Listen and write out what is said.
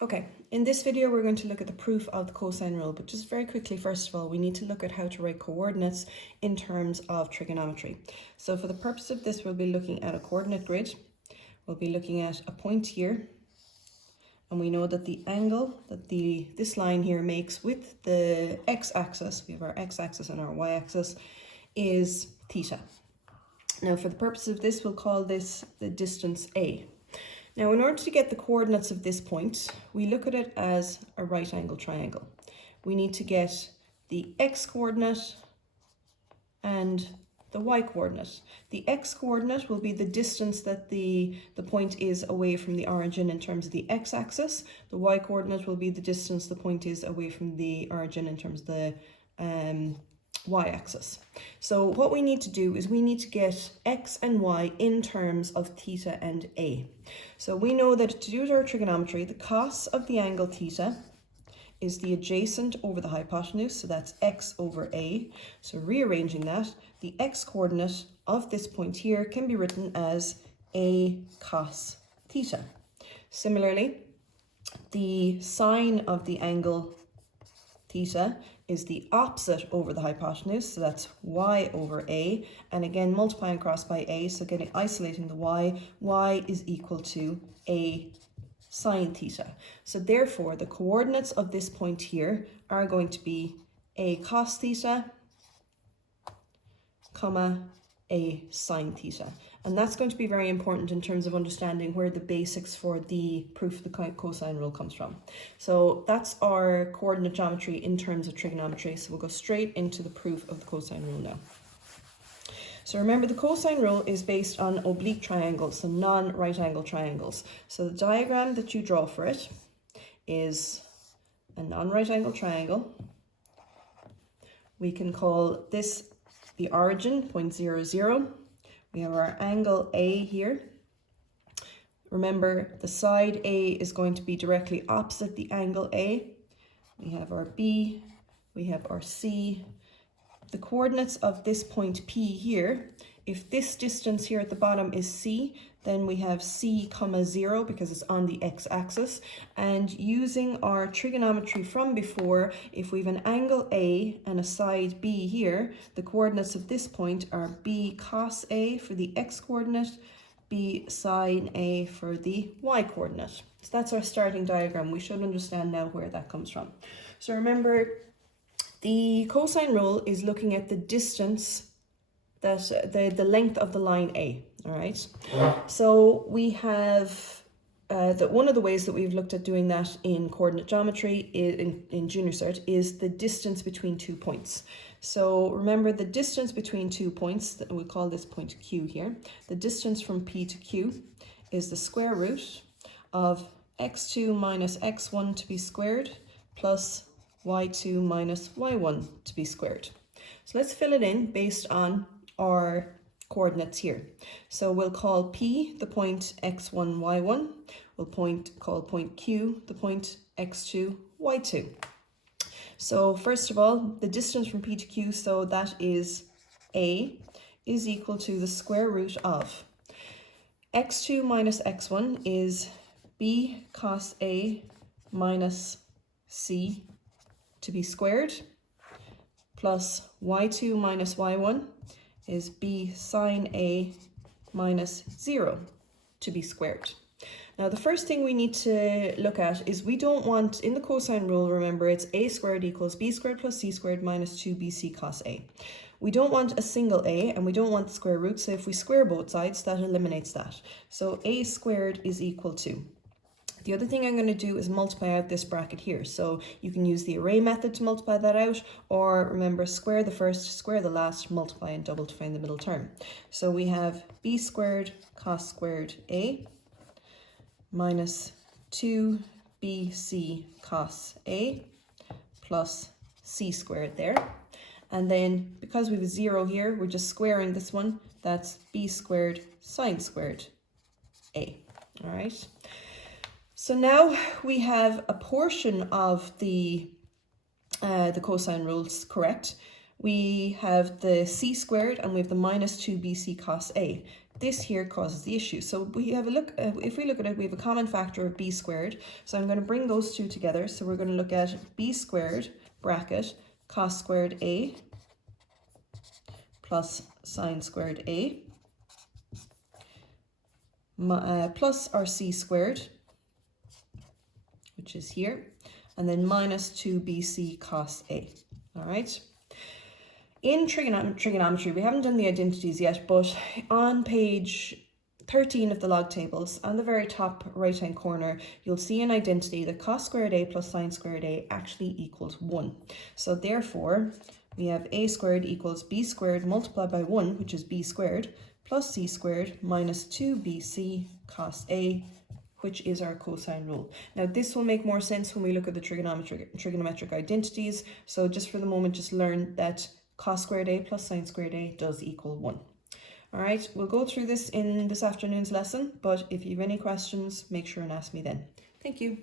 Okay, in this video we're going to look at the proof of the cosine rule, but just very quickly, first of all, we need to look at how to write coordinates in terms of trigonometry. So for the purpose of this, we'll be looking at a coordinate grid. We'll be looking at a point here, and we know that the angle that this line here makes with the x-axis, we have our x-axis and our y-axis, is theta. Now for the purpose of this, we'll call this the distance A. Now, in order to get the coordinates of this point, we look at it as a right angle triangle. We need to get the x-coordinate and the y-coordinate. The x-coordinate will be the distance that the point is away from the origin in terms of the x-axis. The y-coordinate will be the distance the point is away from the origin in terms of the y-axis. So what we need to do is we need to get x and y in terms of theta and a. So we know that to do our trigonometry, the cos of the angle theta is the adjacent over the hypotenuse, so that's x over a. So rearranging that, the x-coordinate of this point here can be written as a cos theta. Similarly, the sine of the angle theta is the opposite over the hypotenuse, so that's y over a, and again multiplying across by a, so getting isolating the y is equal to a sine theta. So therefore the coordinates of this point here are going to be a cos theta, comma, a sine theta. And that's going to be very important in terms of understanding where the basics for the proof of the cosine rule comes from. So that's our coordinate geometry in terms of trigonometry. So we'll go straight into the proof of the cosine rule now. So remember, the cosine rule is based on oblique triangles, so non-right angle triangles. So the diagram that you draw for it is a non-right angle triangle. We can call this the origin, point 0, 0. We have our angle A here. Remember, the side A is going to be directly opposite the angle A. We have our B, we have our C. The coordinates of this point P here, if this distance here at the bottom is C, then we have C comma 0 because it's on the x-axis. And using our trigonometry from before, if we have an angle A and a side B here, the coordinates of this point are B cos A for the x-coordinate, B sine A for the y-coordinate. So that's our starting diagram. We should understand now where that comes from. So remember, the cosine rule is looking at the distance, that the length of the line A, all right? So we have, one of the ways that we've looked at doing that in coordinate geometry in junior cert is the distance between 2 points. So remember, the distance between 2 points, that we call this point Q here, the distance from P to Q is the square root of x2 minus x1 to be squared plus y2 minus y1 to be squared. So let's fill it in based on our coordinates here. So we'll call P the point x1, y1. We'll call point Q the point x2, y2. So first of all, the distance from P to Q, so that is A, is equal to the square root of x2 minus x1 is B cos A minus C to be squared, plus y2 minus y1 is B sine A minus 0 to be squared. Now the first thing we need to look at is we don't want, in the cosine rule, remember, it's a squared equals b squared plus c squared minus 2bc cos A. We don't want a single a and we don't want the square root, so if we square both sides, that eliminates that. So a squared is equal to, the other thing I'm going to do is multiply out this bracket here. So you can use the array method to multiply that out, or remember, square the first, square the last, multiply and double to find the middle term. So we have b squared cos squared A minus 2bc cos A plus c squared there. And then because we have a 0 here, we're just squaring this one. That's b squared sine squared A. All right. So now we have a portion of the cosine rules correct. We have the c squared and we have the minus 2bc cos A. this here causes the issue. So we have a look, if we look at it, we have a common factor of b squared. So I'm going to bring those two together. So we're going to look at b squared bracket cos squared a plus sine squared a plus our c squared, which is here, and then minus 2bc cos a. All right. In trigonometry, we haven't done the identities yet, but on page 13 of the log tables, on the very top right-hand corner, you'll see an identity that cos squared a plus sine squared a actually equals 1. So therefore, we have a squared equals b squared multiplied by 1, which is b squared, plus c squared minus 2bc cos a, which is our cosine rule. Now this will make more sense when we look at the trigonometric identities. So just for the moment, just learn that cos squared a plus sine squared a does equal 1. All right, we'll go through this in this afternoon's lesson, but if you have any questions, make sure and ask me then. Thank you.